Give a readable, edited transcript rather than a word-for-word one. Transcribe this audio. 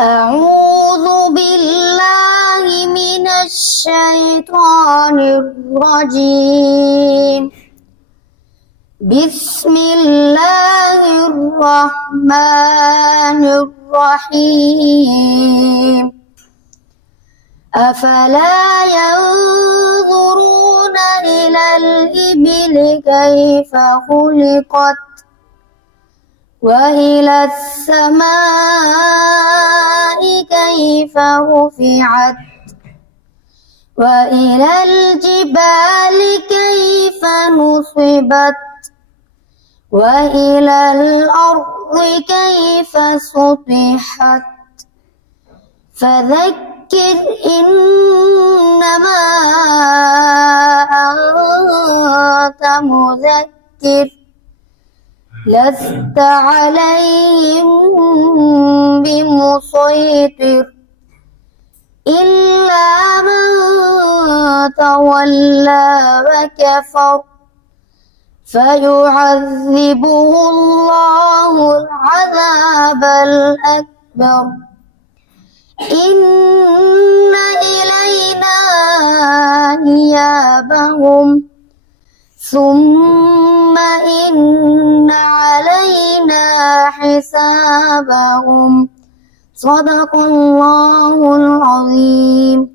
أعوذ بالله من الشيطان الرجيم. بسم الله الرحمن الرحيم. أفلا ينظرون إلى الإبل كيف خلقت وإلى السماء كيف رفعت وإلى الجبال كيف نصبت وإلى الأرض كيف سطحت فذكر إنما أنت مذكر لست عليهم بمسيطر إلا من تولى وكفر فيعذبه الله العذاب الأكبر إن إلينا إيابهم ثم إن علينا حسابهم. صدق الله العظيم.